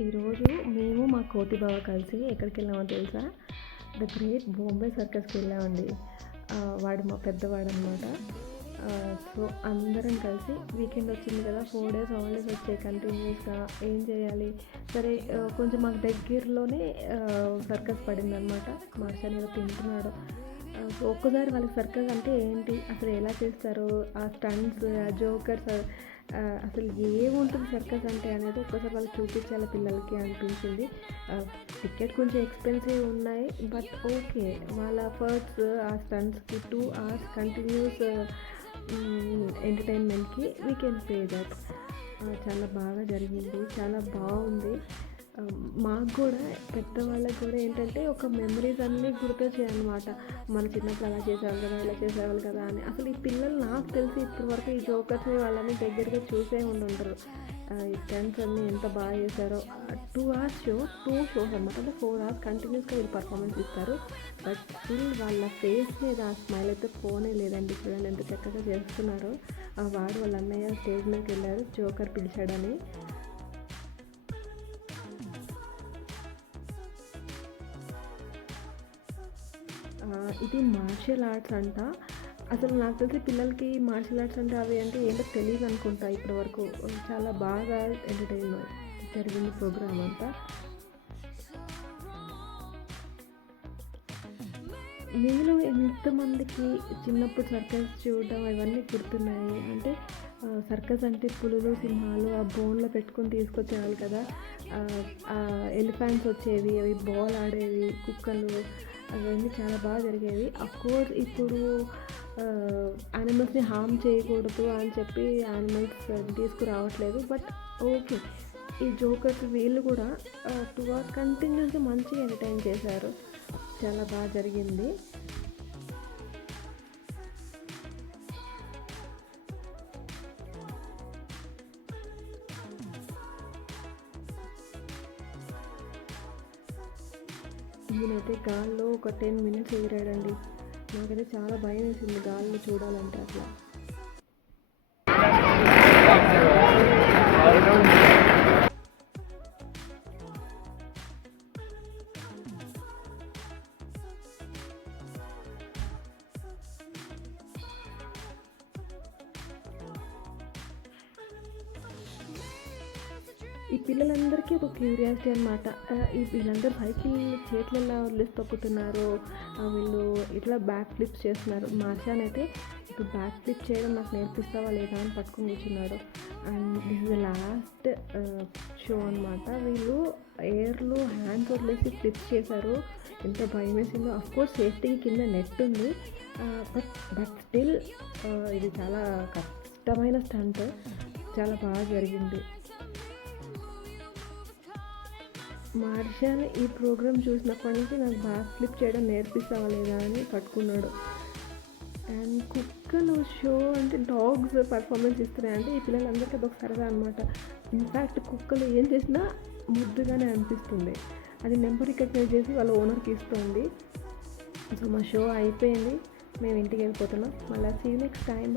ఈరోజు మేము మా కోతి బావ కలిసి ఎక్కడికి వెళ్ళామో తెలుసా? ద గ్రేట్ బాంబే సర్కస్కి వెళ్ళామండి. వాడు మా పెద్దవాడు అనమాట. సో అందరం కలిసి వీకెండ్ వచ్చింది కదా, 4 days హాలిడేస్ వచ్చాయి కంటిన్యూస్గా. ఏం చేయాలి సరే, కొంచెం మాకు దగ్గరలోనే సర్కస్ పడింది అనమాట. మార్షల్ ఏదో తింటున్నాడు. సో ఒక్కసారి వాళ్ళకి సర్కస్ అంటే ఏంటి, అసలు ఎలా చేస్తారు, ఆ స్టంట్స్, ఆ జోకర్స్, అసలు ఏముంటుంది సర్కస్ అంటే అనేది ఒక్కసారి వాళ్ళకి చూపించాలి పిల్లలకి అనిపించింది. టికెట్ కొంచెం ఎక్స్పెన్సివ్ ఉన్నాయి, బట్ ఓకే. వాళ్ళ ఫస్ట్ ఆ స్టంట్స్కి 2 hours కంటిన్యూస్ ఎంటర్టైన్మెంట్కి వీ కెన్ పే దట్. చాలా బాగా జరిగింది, చాలా బాగుంది. మాకు కూడా పెద్దవాళ్ళకి కూడా ఏంటంటే ఒక మెమరీస్ అన్నీ గుర్తొచ్చాయన్నమాట. మన చిన్నప్పుడు అలా చేసేవాళ్ళు కదా, ఇలా చేసేవాళ్ళు కదా అని. అసలు ఈ పిల్లలు నాకు తెలిసి ఇప్పటి వరకు ఈ జోకర్స్ని వాళ్ళని దగ్గరగా చూసే ఉండుంటారు. ఈ స్టంట్స్ అన్నీ ఎంత బాగా చేశారో. 2 hours షో, 2 shows అనమాట. అంటే 4 hours కంటిన్యూస్గా వీళ్ళు పర్ఫార్మెన్స్ ఇస్తారు. బట్ స్టిల్ వాళ్ళ ఫేస్ మీద ఆ స్మైల్ అయితే పోనే లేదండి. చూడండి ఎంత చక్కగా చేస్తున్నారు. వాడు వాళ్ళ అన్నయ్య స్టేజ్ మీదకి వెళ్ళారు, జోకర్ పిలిచాడని. ఇది మార్షల్ ఆర్ట్స్ అంట. అసలు నాకు తెలిసి పిల్లలకి మార్షల్ ఆర్ట్స్ అంటే అవి అంటే ఏంటో తెలియదు అనుకుంటా ఇప్పటి వరకు. చాలా బాగా ఎంటర్టైన్మెంట్ జరిగింది ప్రోగ్రామ్ అంతా. మీలో ఎంతమందికి చిన్నప్పుడు సర్కస్ చూడడం ఇవన్నీ గుర్తున్నాయి? అంటే సర్కస్ అంటే పులులు, సింహాలు ఆ బోన్లో పెట్టుకొని తీసుకొచ్చేవాళ్ళు కదా. ఎలిఫెంట్స్ వచ్చేవి, అవి బాల్ ఆడేవి, కుక్కలు, అవన్నీ చాలా బాగా జరిగేవి. అఫ్కోర్స్ ఇప్పుడు యానిమల్స్ని హార్మ్ చేయకూడదు అని చెప్పి యానిమల్స్ తీసుకురావట్లేదు. బట్ ఓకే, ఈ జోకర్స్ వీళ్ళు కూడా 2 hours కంటిన్యూస్గా మంచిగా ఎంటర్టైన్ చేశారు. చాలా బాగా జరిగింది. ఈయనైతే గాల్లో ఒక 10 minutes ఎగిరాడండి. నాకైతే చాలా భయం వేసింది గాల్లో చూడాలంటే. అట్లా ఈ పిల్లలందరికీ ఒక క్యూరియాసిటీ అనమాట. వీళ్ళందరూ సైకిల్ చేతులలో వదిలేసి తొక్కుతున్నారు, వీళ్ళు ఇట్లా బ్యాక్ ఫ్లిప్స్ చేస్తున్నారు. మార్షాన్ అయితే ఇప్పుడు బ్యాక్ ఫ్లిప్ చేయడం నాకు నేర్పిస్తావా లేదా అని పట్టుకొని కూర్చున్నాడు. And this is the last show అనమాట. వీళ్ళు ఎయిర్లో హ్యాండ్స్ వదిలేసి ఫ్లిప్స్ చేశారు. ఎంత భయం వేసిందో. అఫ్కోర్స్ సేఫ్టీకి కింద నెట్ ఉంది, బట్ స్టిల్ ఇది చాలా కష్టమైన స్టంట్. చాలా బాగా జరిగింది. మార్షల్ ఈ ప్రోగ్రామ్ చూసినప్పటి నుంచి నాకు బ్యాక్ ఫ్లిప్ చేయడం నేర్పిస్తావా లేదా అని పట్టుకున్నాడు. అండ్ కుక్కలు షో అంటే డాగ్స్ పర్ఫార్మెన్స్ ఇస్తున్నాయంటే ఈ పిల్లలందరికీ అదొక సరదా అనమాట. ఇన్ఫ్యాక్ట్ కుక్కలు ఏం చేసినా ముద్దుగానే అనిపిస్తుంది. అది నెంబర్ రికగ్నైజ్ చేసి వాళ్ళ ఓనర్కి ఇస్తుంది. సో మా షో అయిపోయింది, మేము ఇంటికి వెళ్ళిపోతున్నాం. మళ్ళీ సీ యూ నెక్స్ట్ టైం.